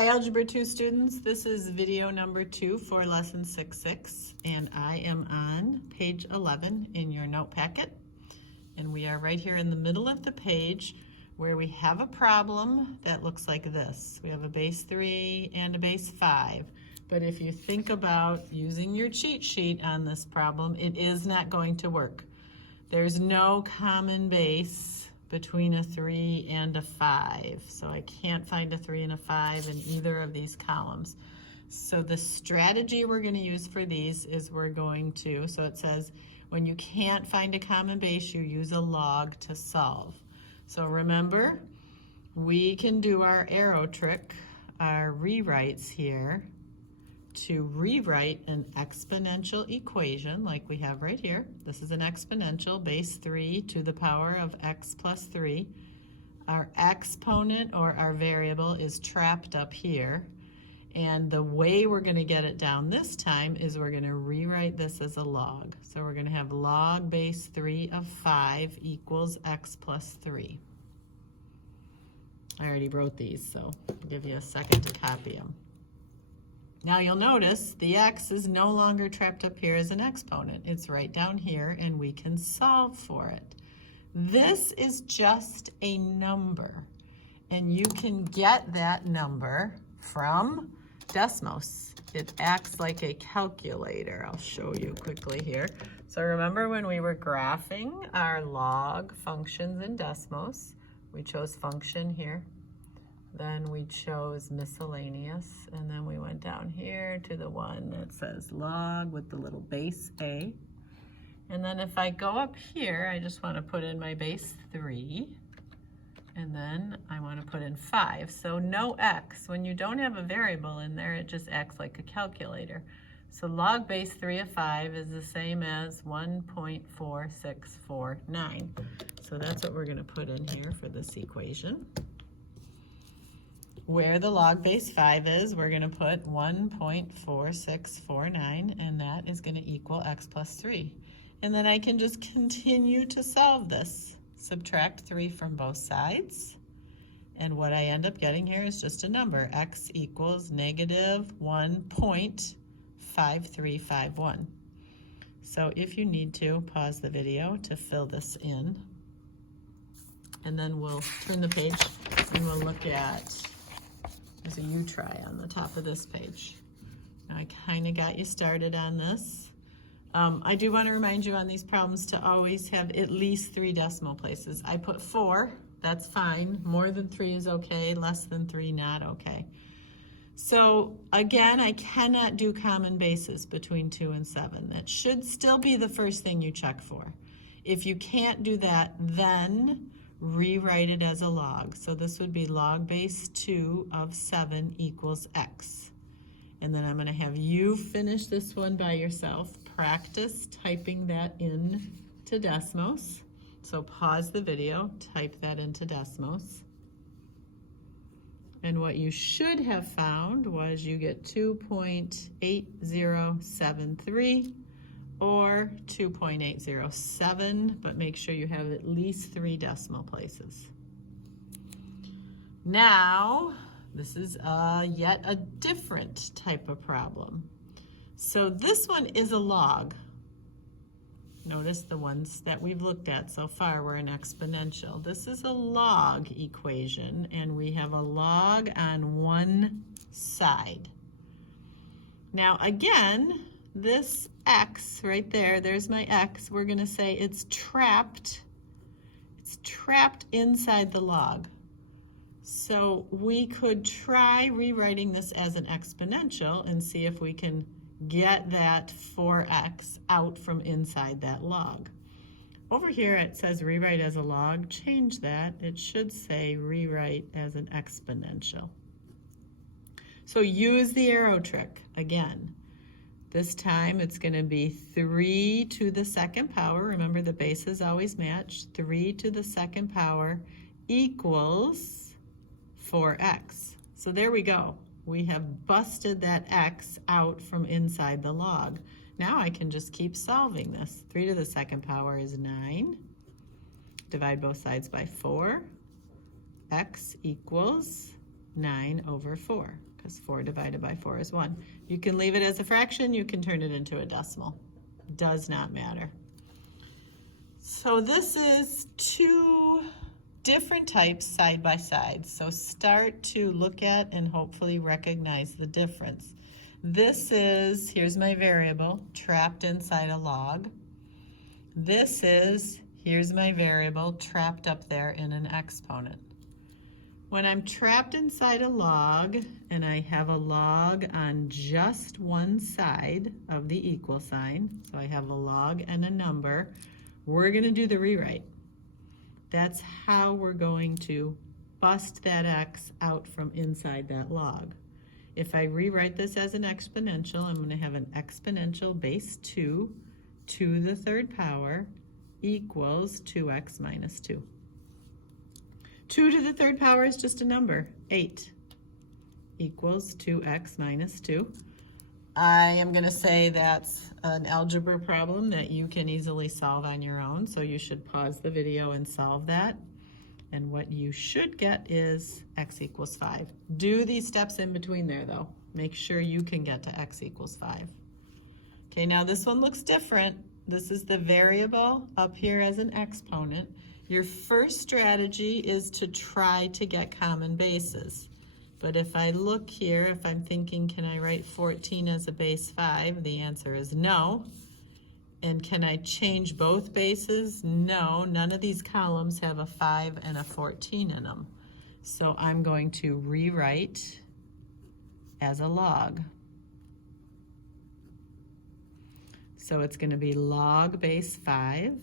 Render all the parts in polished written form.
Hi Algebra 2 students, this is video number 2 for lesson 6.6 and I am on page 11 in your note packet, and we are right here in the middle of the page where we have a problem that looks like this. We have a base 3 and a base 5, but if you think about using your cheat sheet on this problem, it is not going to work. There's no common base between a 3 and a 5. So I can't find a 3 and a 5 in either of these columns. So the strategy we're going to use for these is we're going to, so it says when you can't find a common base, you use a log to solve. So remember, we can do our arrow trick, our rewrites here, to rewrite an exponential equation like we have right here. This is an exponential, base 3 to the power of x plus 3. Our exponent, or our variable, is trapped up here. And the way we're going to get it down this time is we're going to rewrite this as a log. So we're going to have log base 3 of 5 equals x plus 3. I already wrote these, so I'll give you a second to copy them. Now you'll notice the x is no longer trapped up here as an exponent. It's right down here and we can solve for it. This is just a number, and you can get that number from Desmos. It acts like a calculator. I'll show you quickly here. So remember when we were graphing our log functions in Desmos, we chose function here. Then we chose miscellaneous, and then we went down here to the one that says log with the little base A. And then if I go up here, I just want to put in my base 3, and then I want to put in 5. So no x. When you don't have a variable in there, it just acts like a calculator. So log base 3 of 5 is the same as 1.4649. So that's what we're going to put in here for this equation. Where the log base 5 is, we're going to put 1.4649, and that is going to equal x plus 3. And then I can just continue to solve this. Subtract 3 from both sides, and what I end up getting here is just a number. X equals negative 1.5351. So if you need to, pause the video to fill this in, and then we'll turn the page and we'll look at, there's a U try on the top of this page. Now I kind of got you started on this. I do want to remind you on these problems to always have at least 3 decimal places. I put 4, that's fine. More than 3 is okay, less than 3 not okay. So again, I cannot do common bases between 2 and 7. That should still be the first thing you check for. If you can't do that, then rewrite it as a log. So this would be log base 2 of 7 equals x. And then I'm going to have you finish this one by yourself. Practice typing that in to Desmos. So pause the video, type that into Desmos. And what you should have found was you get 2.8073 or 2.807, but make sure you have at least 3 decimal places. Now, this is yet a different type of problem. So this one is a log. Notice the ones that we've looked at so far were an exponential. This is a log equation, and we have a log on one side. Now again, this x right there, there's my x, we're going to say it's trapped inside the log. So we could try rewriting this as an exponential and see if we can get that 4x out from inside that log. Over here it says rewrite as a log. Change that. It should say rewrite as an exponential. So use the arrow trick again. This time it's going to be 3 to the second power. Remember, the bases always match. 3 to the second power equals 4x. So there we go. We have busted that x out from inside the log. Now I can just keep solving this. 3 to the second power is 9. Divide both sides by 4. X equals 9 over 4, because 4 divided by 4 is 1. You can leave it as a fraction, you can turn it into a decimal. Does not matter. So this is two different types side by side. So start to look at and hopefully recognize the difference. This is, here's my variable, trapped inside a log. This is, here's my variable, trapped up there in an exponent. When I'm trapped inside a log and I have a log on just one side of the equal sign, so I have a log and a number, we're going to do the rewrite. That's how we're going to bust that x out from inside that log. If I rewrite this as an exponential, I'm going to have an exponential base 2 to the third power equals 2x minus 2. 2 to the third power is just a number, 8 equals 2x minus 2. I am going to say that's an algebra problem that you can easily solve on your own, so you should pause the video and solve that. And what you should get is x equals 5. Do these steps in between there though. Make sure you can get to x equals 5. Okay, now this one looks different. This is the variable up here as an exponent. Your first strategy is to try to get common bases. But if I look here, if I'm thinking, can I write 14 as a base 5? The answer is no. And can I change both bases? No, none of these columns have a 5 and a 14 in them. So I'm going to rewrite as a log. So it's going to be log base 5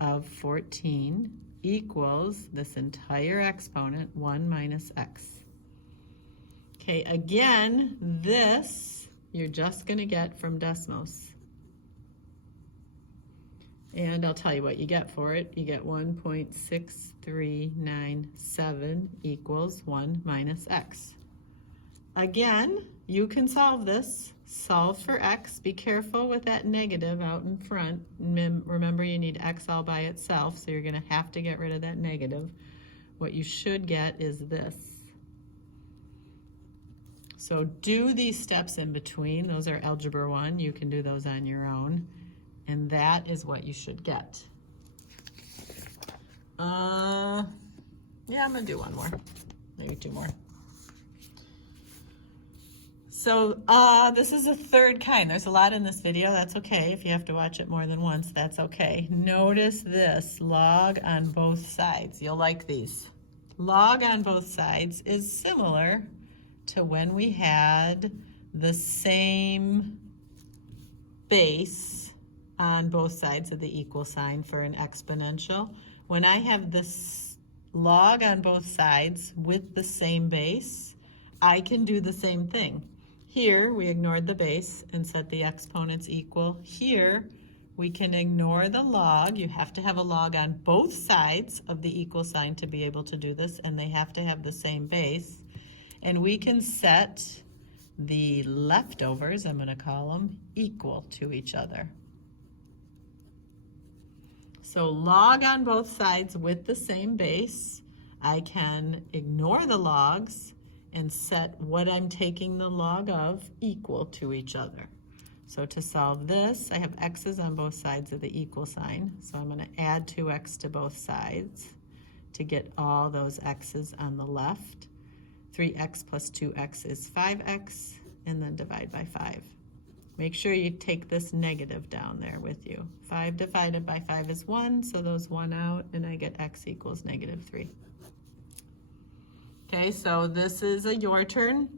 of 14 equals this entire exponent, 1 minus x. Okay, again, this you're just going to get from Desmos. And I'll tell you what you get for it. You get 1.6397 equals 1 minus x. Again, you can solve this. Solve for x. Be careful with that negative out in front. Remember, you need x all by itself, so you're going to have to get rid of that negative. What you should get is this. So do these steps in between. Those are Algebra 1. You can do those on your own. And that is what you should get. Yeah, I'm going to do one more. Maybe two more. So this is a third kind. There's a lot in this video. That's okay. If you have to watch it more than once, that's okay. Notice this, log on both sides. You'll like these. Log on both sides is similar to when we had the same base on both sides of the equal sign for an exponential. When I have this log on both sides with the same base, I can do the same thing. Here, we ignored the base and set the exponents equal. Here, we can ignore the log. You have to have a log on both sides of the equal sign to be able to do this, and they have to have the same base. And we can set the leftovers, I'm going to call them, equal to each other. So log on both sides with the same base. I can ignore the logs and set what I'm taking the log of equal to each other. So to solve this, I have x's on both sides of the equal sign. So I'm going to add 2x to both sides to get all those x's on the left. 3x plus 2x is 5x, and then divide by 5. Make sure you take this negative down there with you. 5 divided by 5 is 1, so those 1 out, and I get x equals negative 3. Okay, so this is a your turn.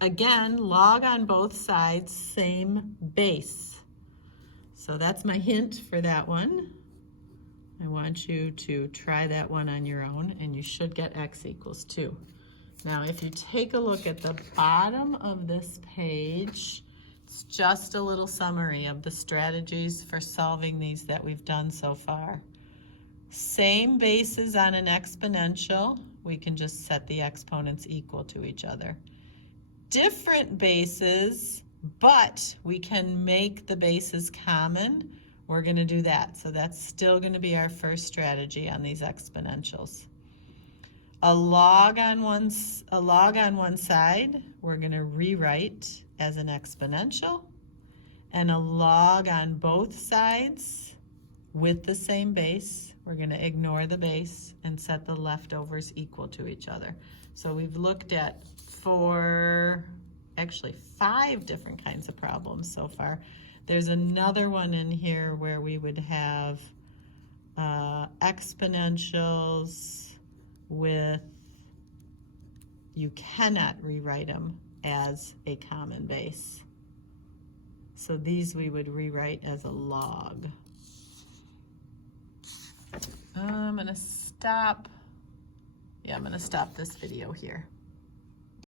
Again, log on both sides, same base. So that's my hint for that one. I want you to try that one on your own, and you should get x equals 2. Now, if you take a look at the bottom of this page, it's just a little summary of the strategies for solving these that we've done so far. Same bases on an exponential. We can just set the exponents equal to each other. Different bases, but we can make the bases common. We're going to do that. So that's still going to be our first strategy on these exponentials. A log on one side, we're going to rewrite as an exponential, and a log on both sides with the same base, we're going to ignore the base and set the leftovers equal to each other. So we've looked at actually 5 different kinds of problems so far. There's another one in here where we would have exponentials with, you cannot rewrite them as a common base. So these we would rewrite as a log. I'm going to stop this video here.